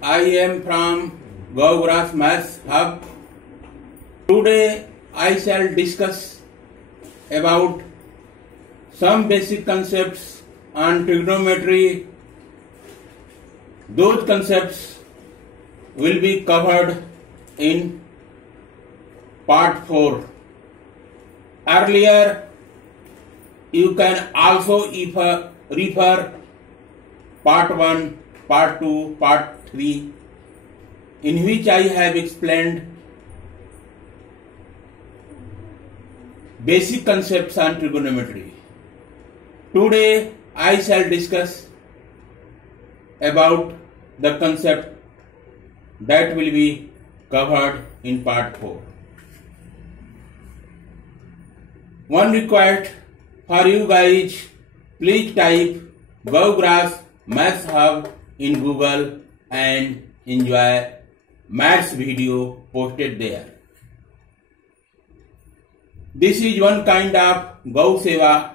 I am from Gaugrass Maths Hub. Today I shall discuss about some basic concepts on trigonometry. Those concepts will be covered in part 4. Earlier, you can also refer part 1, part 2, part 3, in which I have explained basic concepts on trigonometry. Today, I shall discuss about the concept that will be covered in part 4. One request for you guys, please type Gaugrass Maths Hub in Google and enjoy maths video posted there. This is one kind of Gau Seva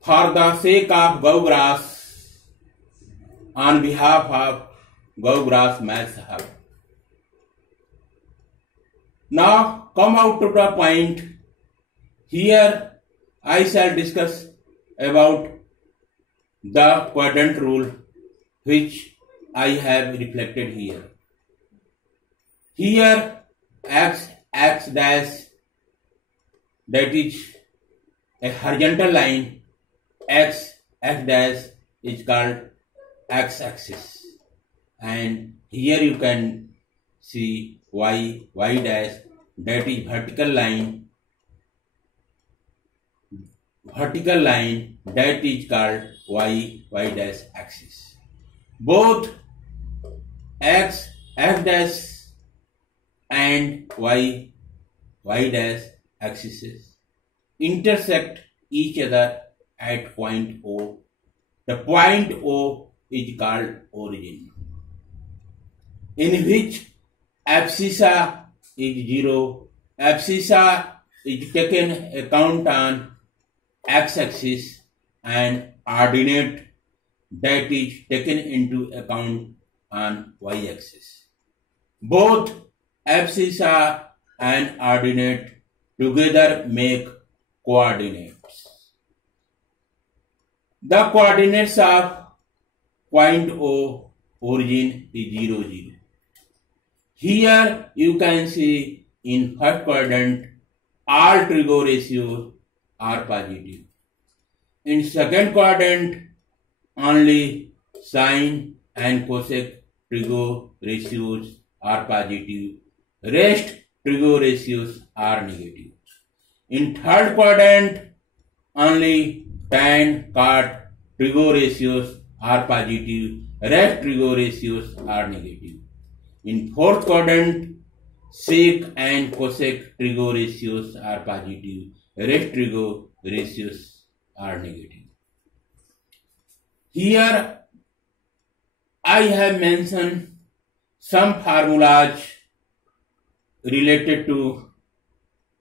for the sake of Gaugrass on behalf of Gaugrass Maths Hub. Now come out to the point. Here I shall discuss about the quadrant rule which I have reflected here. Here x dash, that is a horizontal line, x dash is called x axis, and here you can see y dash, that is vertical line that is called y dash axis. Both x dash and y dash axes intersect each other at point O. The point O is called origin, in which abscissa is 0. Abscissa is taken account on x-axis and ordinate that is taken into account on y-axis. Both abscissa and ordinate together make coordinates. The coordinates of point O origin is 0, 0. Here you can see in first quadrant all trigo ratios are positive. In second quadrant only sine and cosec trigo ratios are positive. Rest trigo ratios are negative. In third quadrant only tan, cot trigo ratios are positive. Rest trigo ratios are negative. In fourth quadrant, sec and cosec trigo ratios are positive. Rest trigo ratios are negative. Here I have mentioned some formulas related to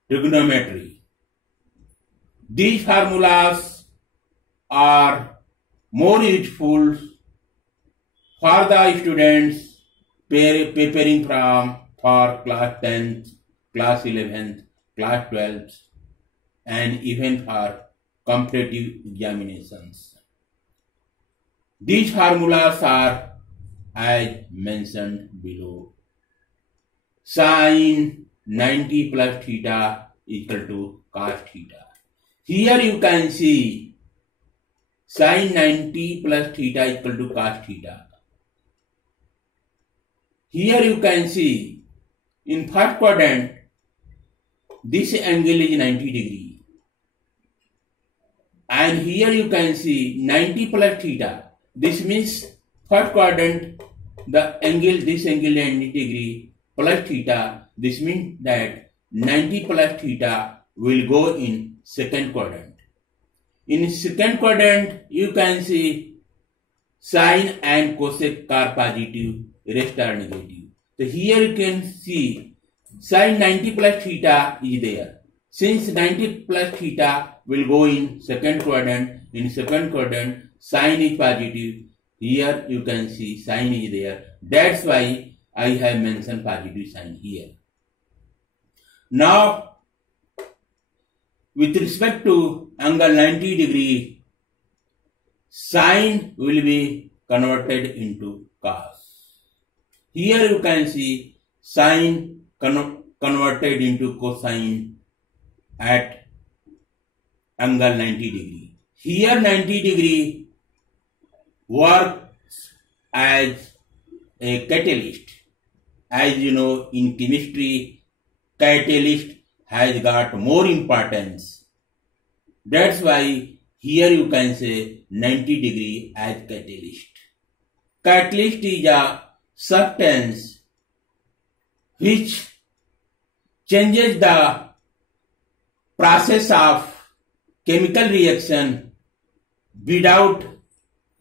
trigonometry. These formulas are more useful for the students preparing for class 10th, class 11th, class 12th, and even for competitive examinations. These formulas are as mentioned below. Sin 90 plus theta equal to cos theta. Here you can see sin 90 plus theta equal to cos theta. Here you can see in first quadrant this angle is 90 degree, and here you can see 90 plus theta. This means first quadrant this angle 90 degree plus theta. This means that 90 plus theta will go in second quadrant. In second quadrant you can see sine and cosec are positive, rest are negative. So here you can see sin 90 plus theta is there. Since 90 plus theta will go in second quadrant, in second quadrant sine is positive, Here you can see sign is there. That's why I have mentioned positive sign here. Now, with respect to angle 90 degree, sine will be converted into cos. Here you can see sine converted into cosine at angle 90 degree. Here 90 degree works as a catalyst. As you know, in chemistry, catalyst has got more importance. That's why here you can say 90 degree as catalyst. Catalyst is a substance which changes the process of chemical reaction without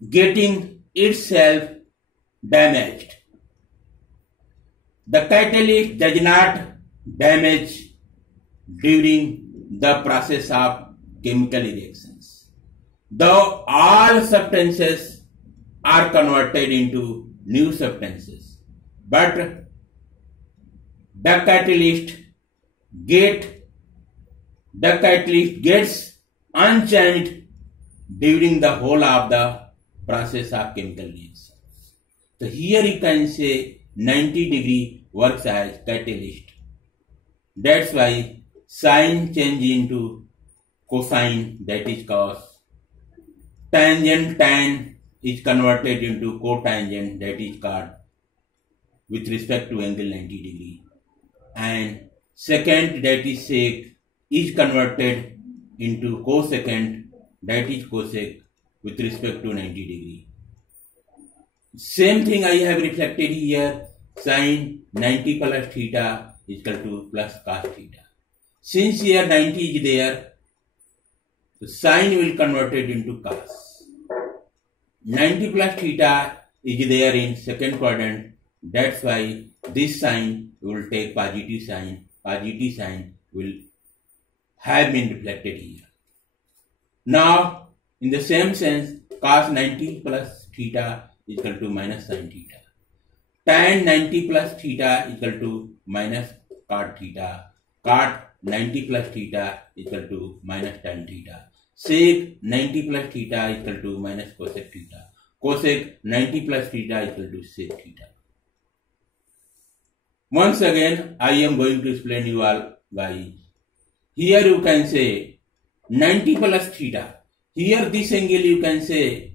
getting itself damaged. The catalyst does not damage during the process of chemical reactions. Though all substances are converted into new substances, but the catalyst gets unchanged during the whole of the process of chemical reactions. So here you can say 90 degree works as catalyst. That's why sine change into cosine, that is cos. Tangent, tan is converted into cotangent, that is cot, with respect to angle 90 degree. And secant, that is sec, is converted into cosecant, that is cosec, with respect to 90 degree. Same thing I have reflected here. Sine 90 plus theta is equal to plus cos theta. Since here 90 is there, the sine will convert it into cos. 90 plus theta is there in second quadrant. That's why this sign will take positive sign. Positive sign will have been reflected here. Now, in the same sense, cos 90 plus theta is equal to minus sin theta. Tan 90 plus theta is equal to minus cot theta. Cot 90 plus theta is equal to minus tan theta. Sec 90 plus theta is equal to minus cosec theta. Cosec 90 plus theta is equal to sec theta. Once again, I am going to explain you all guys. Here you can say 90 plus theta. Here this angle you can say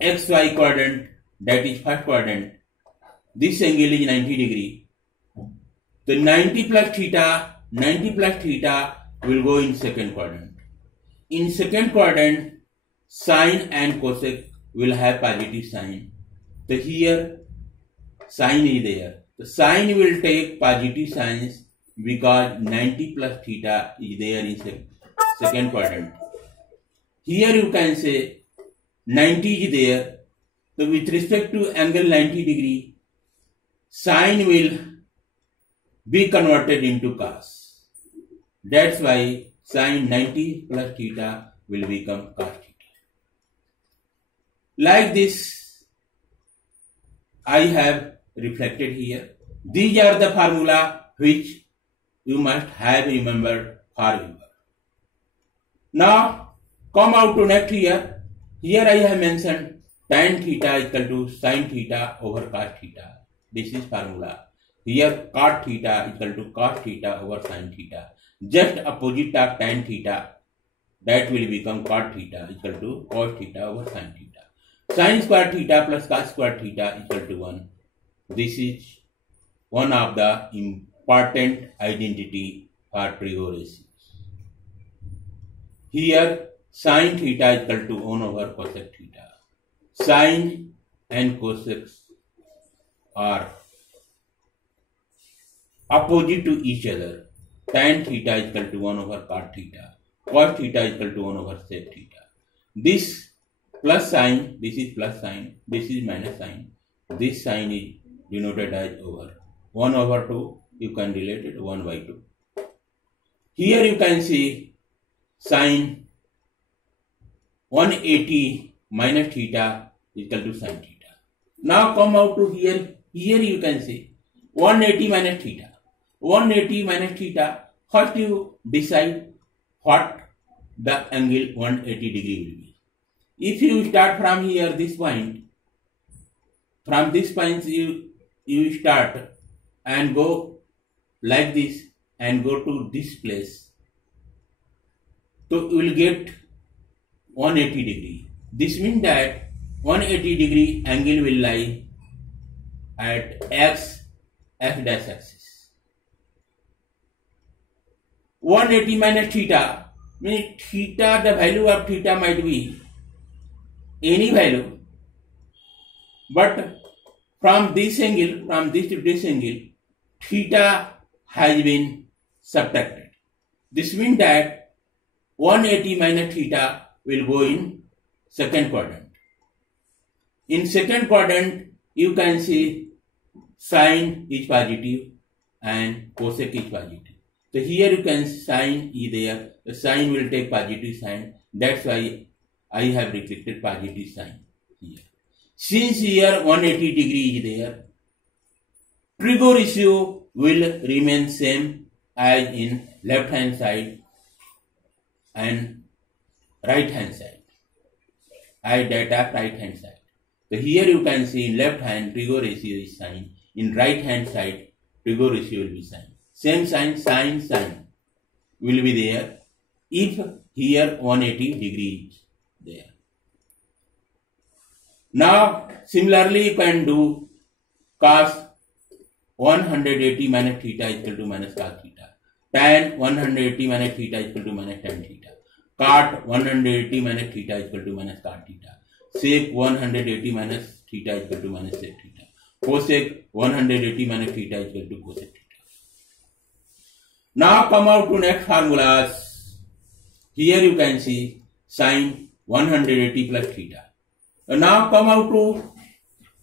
XY quadrant, that is first quadrant. This angle is 90 degree. The 90 plus theta will go in second quadrant. In second quadrant, sine and cosec will have positive sign. So here sine is there. The sine will take positive signs because 90 plus theta is there in second quadrant. Here you can say 90 is there. So with respect to angle 90 degree, sine will be converted into cos. That's why sine 90 plus theta will become cos theta. Like this, I have reflected here. These are the formula which you must have remembered forever. Now, come out to next here. Here I have mentioned tan theta is equal to sin theta over cos theta. This is formula. Here cot theta is equal to cos theta over sin theta. Just opposite of tan theta, that will become cot theta is equal to cos theta over sin theta. Sin square theta plus cos square theta is equal to 1. This is one of the important identity for trig ratios. Here sin theta is equal to 1 over cosec theta. Sin and cosec are opposite to each other. Tan theta is equal to 1 over cot theta. Cos theta is equal to 1 over sec theta. This plus sign, this is plus sign, this is minus sign. This sign is denoted as over. 1 over 2, you can relate it 1 by 2. Here you can see sin 180 minus theta equal to sin theta. Now come out to here. Here you can say 180 minus theta. 180 minus theta. First you decide what the angle 180 degree will be. If you start from here, this point, from this point you start and go like this and go to this place. So you will get 180 degree. This means that 180 degree angle will lie at x dash axis. 180 minus theta means theta, the value of theta might be any value, but from this angle, from this to this angle, theta has been subtracted. This means that 180 minus theta will go in second quadrant. In second quadrant, you can see sine is positive and cosec is positive. So here you can sine is there. The sine will take positive sign. That's why I have reflected positive sign here. Since here 180 degree is there, trigo ratio will remain same as in left hand side and right hand side. I data right hand side. So here you can see in left hand trigo ratio is sine. In right hand side trigo ratio will be sine. Same sign, sine will be there if here 180 degree is there. Now similarly you can do cos 180 minus theta equal to minus cos theta. Tan 180 minus theta equal to minus tan theta. Cot 180 minus theta equal to minus cot theta. Sec 180 minus theta equal to minus sec theta. Cosec 180 minus theta equal to cosec theta. Now come out to next formulas. Here you can see sin 180 plus theta. Now come out to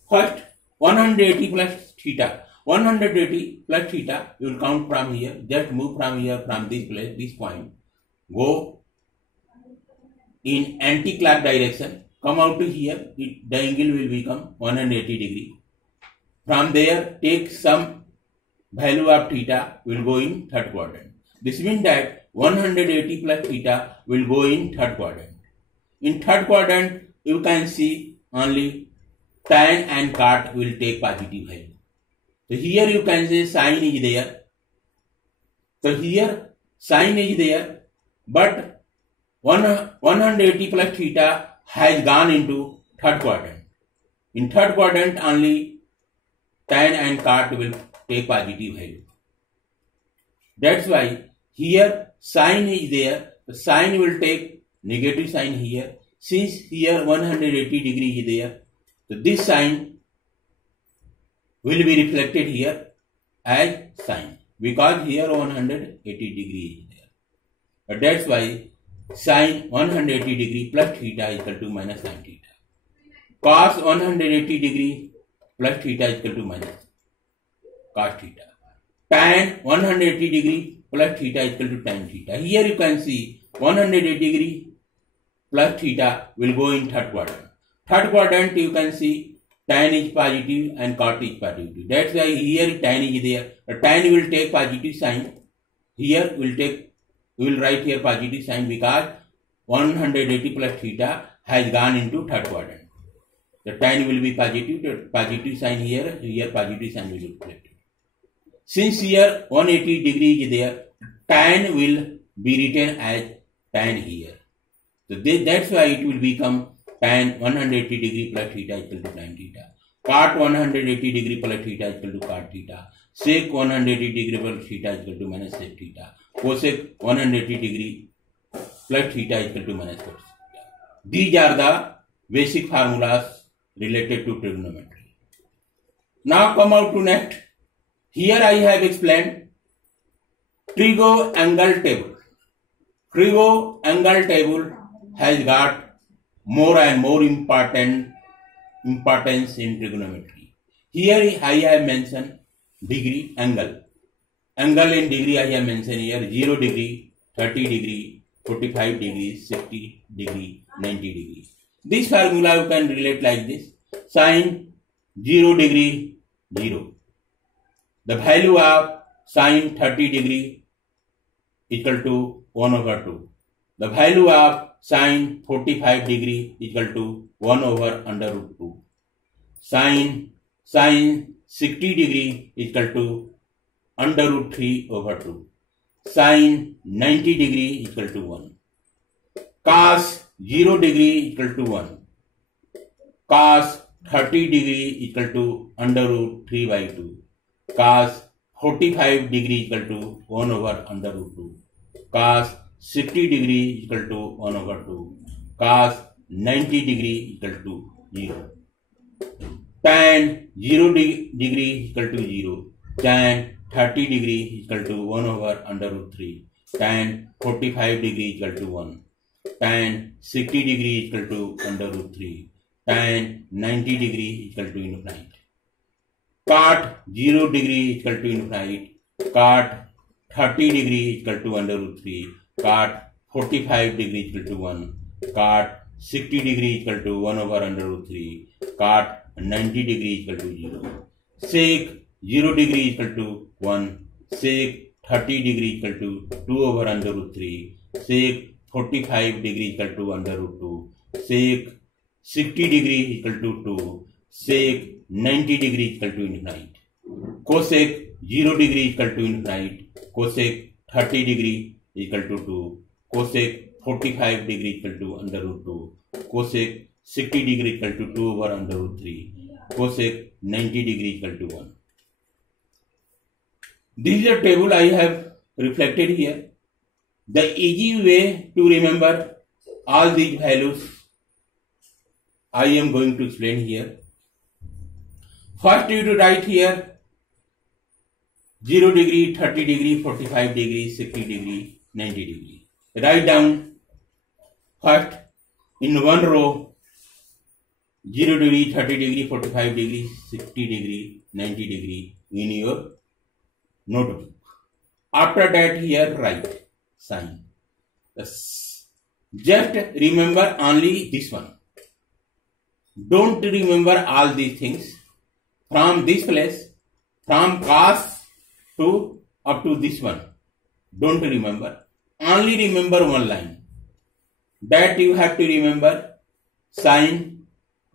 first 180 plus theta. 180 plus theta, you will count from here. Just move from here, from this place, this point. Go in anti-clock direction. Come out to here. The angle will become 180 degree. From there, take some value of theta will go in third quadrant. This means that 180 plus theta will go in third quadrant. In third quadrant, you can see only tan and cot will take positive value. So here you can say sine is there. So here sine is there, but 180 plus theta has gone into third quadrant. In third quadrant only tan and cot will take positive value. That's why here sine is there. The sine will take negative sign here. Since here 180 degree is there, so this sine will be reflected here as sine, because here 180 degree is there. But that's why sine 180 degree plus theta is equal to minus sin theta. Cos 180 degree plus theta is equal to minus cos theta. Tan 180 degree plus theta is equal to tan theta. Here you can see 180 degree plus theta will go in third quadrant. Third quadrant you can see tan is positive and cot is positive. That's why here tan is there. The tan will take positive sign. Here we will write here positive sign because 180 plus theta has gone into third quadrant. The tan will be positive. The positive sign here positive sign will be reflected. Since here 180 degree is there, tan will be written as tan here. So that's why it will become tan 180 degree plus theta equal to tan theta. Cot 180 degree plus theta equal to cot theta. Sec 180 degree plus theta equal to minus sec theta. Cosec 180 degree plus theta equal to minus cos theta. These are the basic formulas related to trigonometry. Now come out to next. Here I have explained trigo angle table. Trigo angle table has got more and more importance in trigonometry. Here I have mentioned degree angle. Angle in degree I have mentioned here 0 degree, 30 degree, 45 degree, 60 degree, 90 degree. This formula you can relate like this. Sine 0 degree 0. The value of sine 30 degree equal to 1 over 2. The value of sine 45 degree equal to 1 over under root 2. Sine 60 degree equal to under root 3 over 2. Sine 90 degree equal to 1. Cos 0 degree equal to 1. Cos 30 degree equal to under root 3 by 2. Cos 45 degree equal to 1 over under root 2. Cos 60 degree equal to 1 over 2. Cos 90 degree equal to 0. Tan 0 degree equal to 0. Tan 30 degree equal to 1 over under root 3. Tan 45 degree equal to 1. Tan 60 degree equal to under root 3. Tan 90 degree equal to infinite. Cot 0 degree equal to infinite. Cot 30 degree equal to under root 3. Cot 45 degree equal to 1. Cot 60 degree equal to 1 over under root 3. Cot 90 degree equal to 0. Sec 0 degree equal to 1. Sec 30 degree equal to 2 over under root 3. Sec 45 degree equal to under root 2. Sec 60 degree equal to 2. Sec 90 degree equal to infinite. Cosec 0 degree equal to infinite. Cosec 30 degree equal to 2. Cosec 45 degree equal to under root 2. Cosec 60 degree equal to 2 over under root 3. Cosec 90 degree equal to 1. This is a table I have reflected here. The easy way to remember all these values I am going to explain here. First you to write here 0 degree, 30 degree, 45 degree, 60 degree, 90 degree. Write down first in one row 0 degree, 30 degree, 45 degree, 60 degree, 90 degree in your notebook. After that here write sign. Just remember only this one. Don't remember all these things. From this place, from cos to up to this one. Don't remember. Only remember one line. That you have to remember sine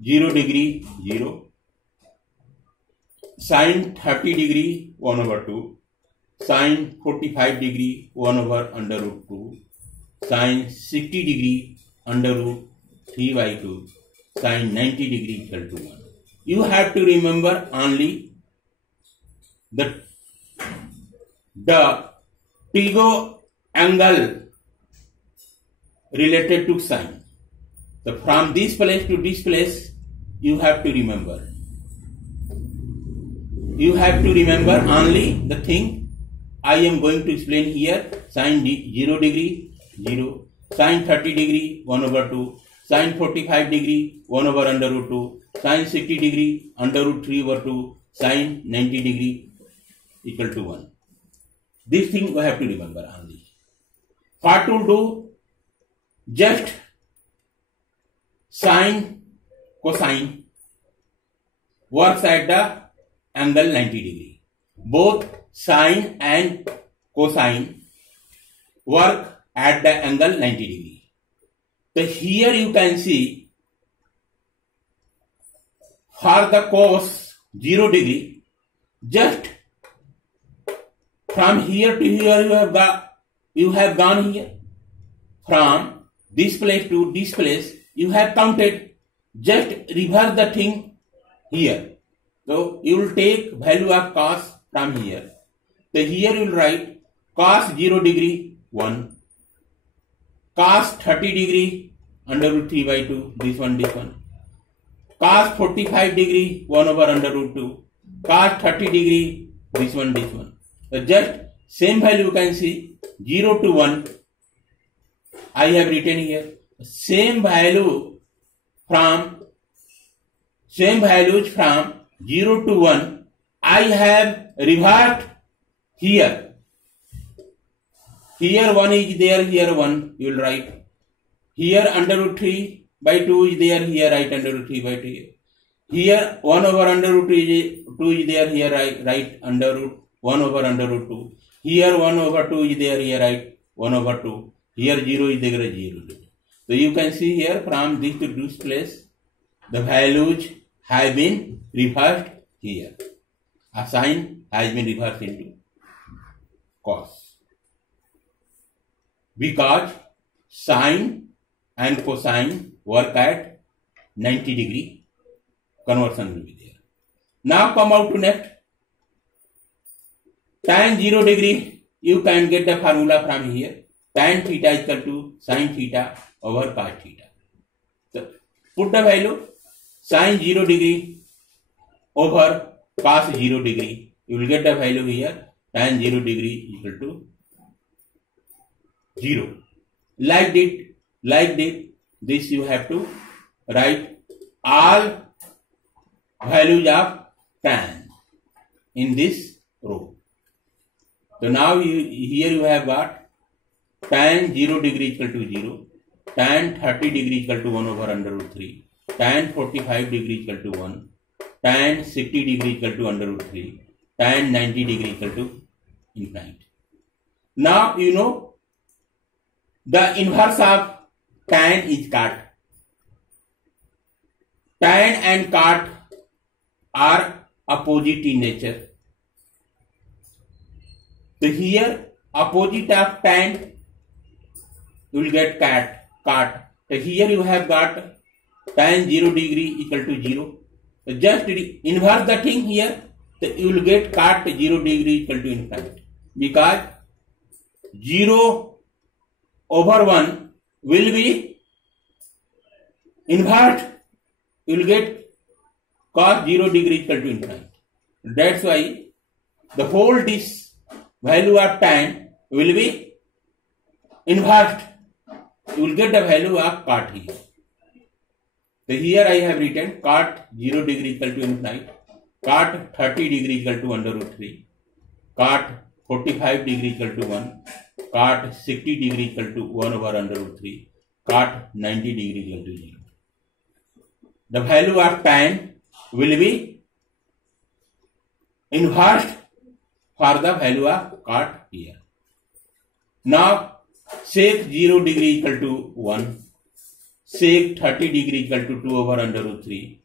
0 degree 0. Sine 30 degree 1 over 2. Sine 45 degree 1 over under root 2. Sine 60 degree under root 3 by 2. Sine 90 degree equal to 1. You have to remember only the triangle related to sine. So from this place to this place, you have to remember. You have to remember only the thing I am going to explain here. Sine 0 degree 0. Sine 30 degree 1 over 2. Sine 45 degree 1 over under root 2. Sine 60 degree under root 3 over 2. Sine 90 degree equal to 1. This thing we have to remember only. What to do? Just sine, cosine works at the angle 90 degree. Both sine and cosine work at the angle 90 degree. So here you can see for the cos 0 degree, just from here to here you have gone here. From this place to this place you have counted. Just reverse the thing here. So you will take value of cos from here. So here you will write cos 0 degree 1. Cos 30 degree under root 3 by 2, this one. Cos 45 degree 1 over under root 2. Cos 30 degree, this one. So just same value you can see 0 to 1. I have written here. Same values from 0 to 1 I have reversed here. Here 1 is there, here 1 you will write. Here under root 3 by 2 is there, here write under root 3 by 2. Here 1 over under root 2 is there, here write under root 1 over under root 2. Here 1 over 2 is there, here write 1 over 2. Here 0 is there, 0. So you can see here from this to this place, the values have been reversed here. A sign has been reversed into cos. Because sine and cosine work at 90 degree, conversion will be there. Now come out to next. Tan 0 degree, you can get the formula from here. Tan theta is equal to sin theta over cos theta. So put the value sin 0 degree over cos 0 degree. You will get the value here. Tan 0 degree equal to 0. Like this you have to write all values of tan in this row. So now here you have got tan 0 degree equal to 0, tan 30 degree equal to 1 over under root 3, tan 45 degree equal to 1, tan 60 degree equal to under root 3, tan 90 degree equal to infinite. Now you know the inverse of tan is cot. Tan and cot are opposite in nature. So here opposite of tan you will get cot. So here you have got tan 0 degree equal to 0. So just inverse the thing here, so you will get cot 0 degree equal to infinite. Because 0 over 1 will be invert, you will get cos 0 degree equal to infinite. That's why the whole this value of tan will be inverted. You will get the value of cot here. So here I have written cot 0 degree equal to infinite, cot 30 degree equal to under root 3, cot 45 degree equal to 1, cot 60 degree equal to 1 over under root 3, cot 90 degree equal to 0. The value of tan will be inversed for the value of cot here. Now sec 0 degree equal to 1, sec 30 degree equal to 2 over under root 3,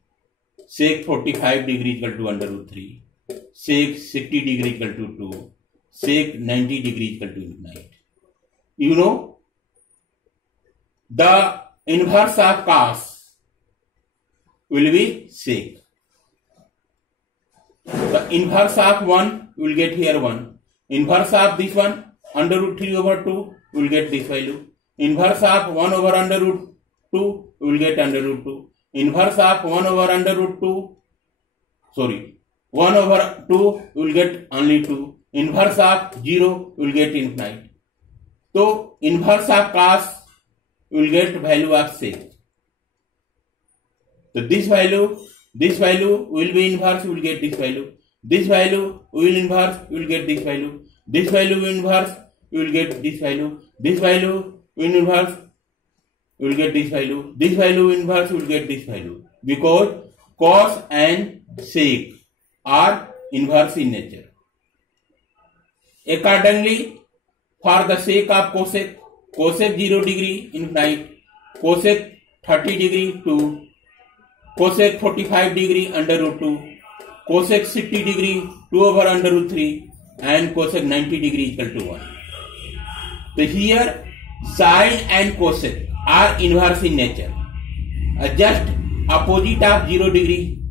sec 45 degree equal to under root 3, sec 60 degree equal to 2, sec 90 degree equal to infinite. You know the inverse of cos will be sec. The inverse of 1 you will get here 1. Inverse of this one under root 3 over 2 you will get this value. Inverse of 1 over under root 2 you will get under root 2. Inverse of 1 over under root 2, 1 over 2 you will get only 2. Inverse of 0 you will get infinite. So inverse of cos you will get value of sec. So this value will be inverse, you will get this value. This value will inverse, you will get this value. This value will inverse, you will get this value. This value will inverse, you will get this value. This value will inverse, you will get this value. Because cos and sec are inverse in nature. Accordingly, for the sake of cosec 0 degree infinite, cosec 30 degree 2, cosec 45 degree under root 2, cosec 60 degree 2 over under root 3, and cosec 90 degree equal to 1. So here sine and cosec are inverse in nature. Just opposite of 0 degree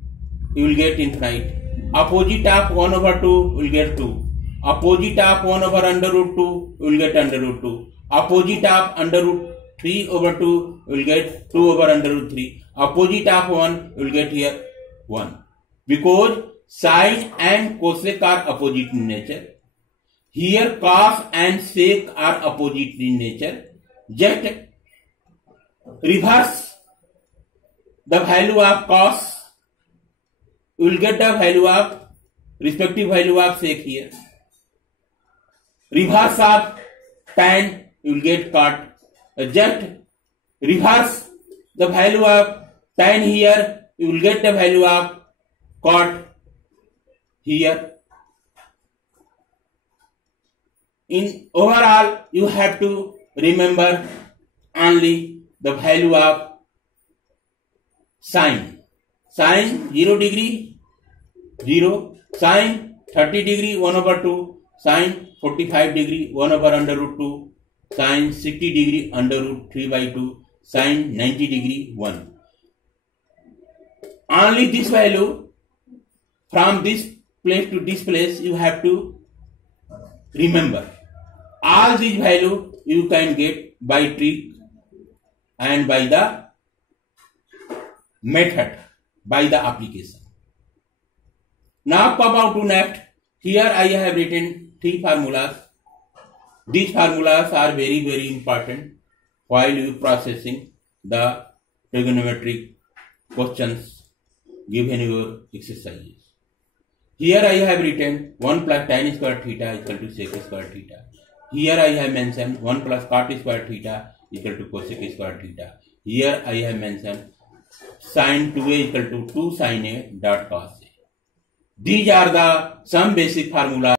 you will get infinite. Opposite of 1 over 2 you will get 2. Opposite of 1 over under root 2 you will get under root 2. Opposite of under root 3 over 2 you will get 2 over under root 3. Opposite of 1 you will get here 1. Because sine and cosec are opposite in nature. Here cos and sec are opposite in nature. Just reverse the value of cos, you will get the value of respective value of sec here. Reverse of tan you will get cot. Just reverse the value of tan here, you will get the value of cot here. In overall, you have to remember only the value of sine. Sine 0 degree 0, sine 30 degree 1 over 2, sine 45 degree 1 over under root 2, sine 60 degree under root 3 by 2, sine 90 degree 1. Only this value from this place to this place you have to remember. All these value you can get by trick and by the method, by the application. Now come out to next. Here I have written 3 formulas. These formulas are very, very important while you processing the trigonometric questions given your exercises. Here I have written 1 plus tan square theta equal to sec square theta. Here I have mentioned 1 plus cot square theta equal to cosec square theta. Here I have mentioned sin 2a equal to 2 sin a dot cos a. These are the some basic formulas